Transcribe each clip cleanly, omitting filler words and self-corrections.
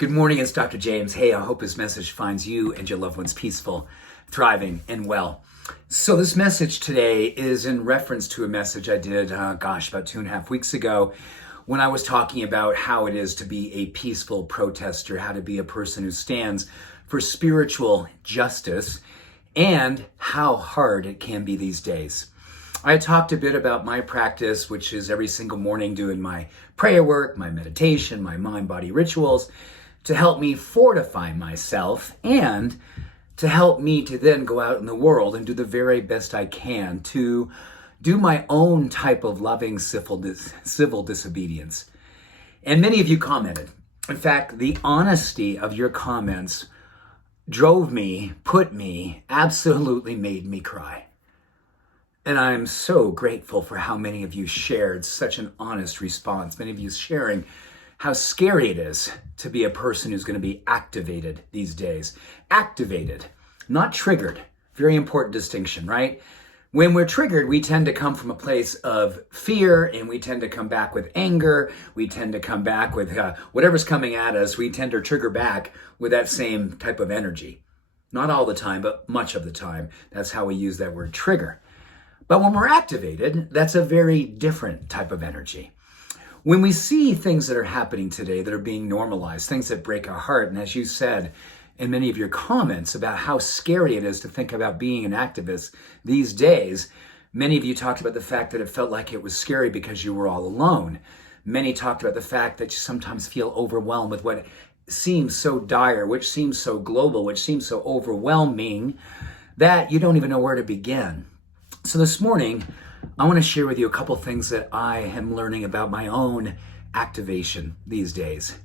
Good morning, it's Dr. James. Hey, I hope this message finds you and your loved ones peaceful, thriving, and well. So this message today is in reference to a message I did, about 2.5 weeks ago when I was talking about how it is to be a peaceful protester, how to be a person who stands for spiritual justice, and how hard it can be these days. I talked a bit about my practice, which is every single morning doing my prayer work, my meditation, my mind-body rituals, to help me fortify myself and to help me to then go out in the world and do the very best I can to do my own type of loving civil disobedience. And many of you commented. In fact, the honesty of your comments absolutely made me cry. And I'm so grateful for how many of you shared such an honest response. Many of you sharing how scary it is to be a person who's going to be activated these days. Activated, not triggered. Very important distinction, right? When we're triggered, we tend to come from a place of fear, and we tend to come back with anger. We tend to come back with whatever's coming at us. We tend to trigger back with that same type of energy. Not all the time, but much of the time. That's how we use that word trigger. But when we're activated, that's a very different type of energy. When we see things that are happening today that are being normalized, things that break our heart, and as you said in many of your comments about how scary it is to think about being an activist these days, many of you talked about the fact that it felt like it was scary because you were all alone. Many talked about the fact that you sometimes feel overwhelmed with what seems so dire, which seems so global, which seems so overwhelming that you don't even know where to begin. So this morning, I want to share with you a couple things that I am learning about my own activation these days.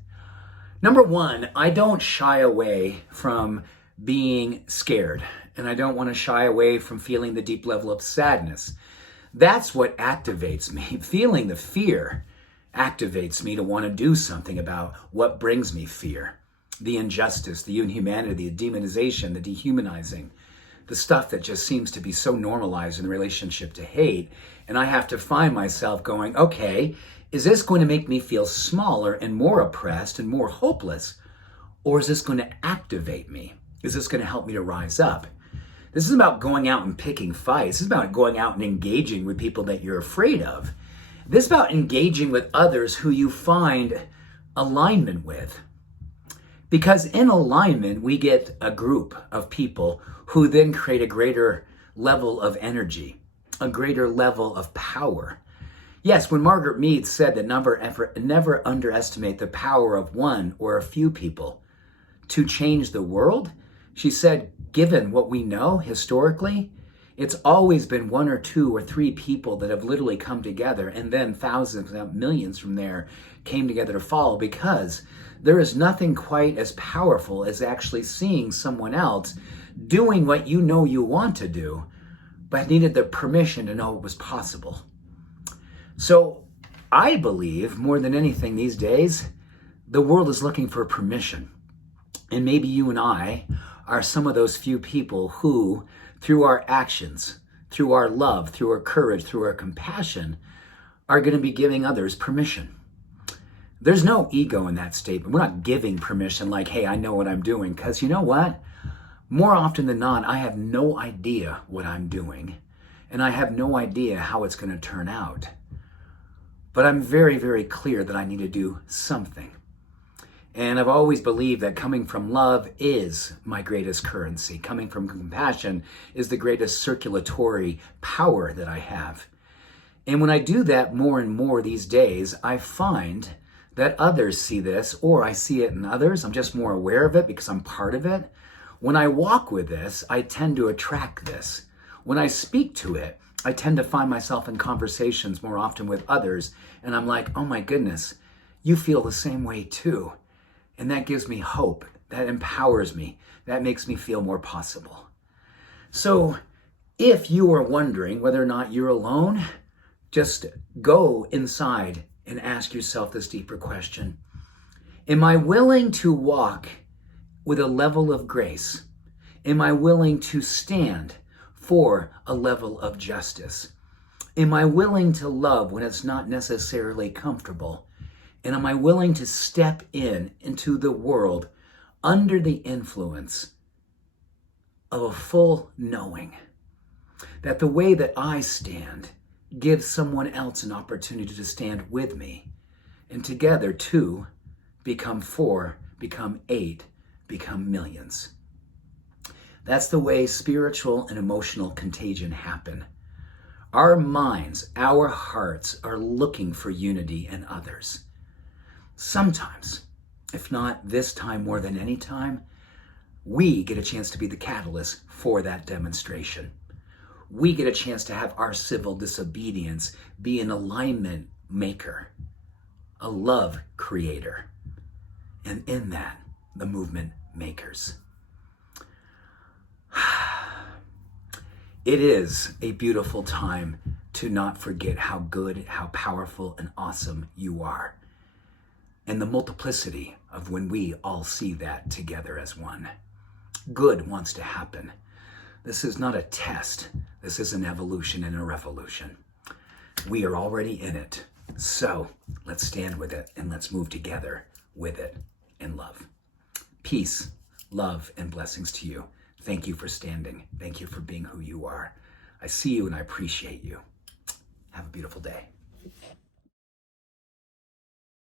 Number one, I don't shy away from being scared, and I don't want to shy away from feeling the deep level of sadness. That's what activates me. Feeling the fear activates me to want to do something about what brings me fear. The injustice, the inhumanity, the demonization, the dehumanizing. The stuff that just seems to be so normalized in relationship to hate. And I have to find myself going, okay, is this going to make me feel smaller and more oppressed and more hopeless? Or is this going to activate me? Is this going to help me to rise up? This is about going out and picking fights. This is about going out and engaging with people that you're afraid of. This is about engaging with others who you find alignment with. Because in alignment, we get a group of people who then create a greater level of energy, a greater level of power. Yes, when Margaret Mead said that never underestimate the power of one or a few people to change the world, she said, given what we know historically, it's always been one or two or three people that have literally come together, and then thousands, millions from there came together to follow, because there is nothing quite as powerful as actually seeing someone else doing what you know you want to do, but needed the permission to know it was possible. So I believe more than anything these days, the world is looking for permission. And maybe you and I are some of those few people who, through our actions, through our love, through our courage, through our compassion, are going to be giving others permission. There's no ego in that statement. We're not giving permission like, hey, I know what I'm doing. Because you know what? More often than not, I have no idea what I'm doing. And I have no idea how it's going to turn out. But I'm very, very clear that I need to do something. And I've always believed that coming from love is my greatest currency. Coming from compassion is the greatest circulatory power that I have. And when I do that more and more these days, I find that others see this, or I see it in others. I'm just more aware of it because I'm part of it. When I walk with this, I tend to attract this. When I speak to it, I tend to find myself in conversations more often with others, and I'm like, oh my goodness, you feel the same way too. And that gives me hope. That empowers me. That makes me feel more possible. So if you are wondering whether or not you're alone, just go inside and ask yourself this deeper question. Am I willing to walk with a level of grace? Am I willing to stand for a level of justice? Am I willing to love when it's not necessarily comfortable? And am I willing to step into the world under the influence of a full knowing that the way that I stand gives someone else an opportunity to stand with me, and together 2 become 4, become 8, become millions. That's the way spiritual and emotional contagion happen. Our minds, our hearts are looking for unity in others. Sometimes, if not this time more than any time, we get a chance to be the catalyst for that demonstration. We get a chance to have our civil disobedience be an alignment maker, a love creator, and in that, the movement makers. It is a beautiful time to not forget how good, how powerful, and awesome you are, and the multiplicity of when we all see that together as one. Good wants to happen. This is not a test. This is an evolution and a revolution. We are already in it. So let's stand with it and let's move together with it in love. Peace, love, and blessings to you. Thank you for standing. Thank you for being who you are. I see you and I appreciate you. Have a beautiful day.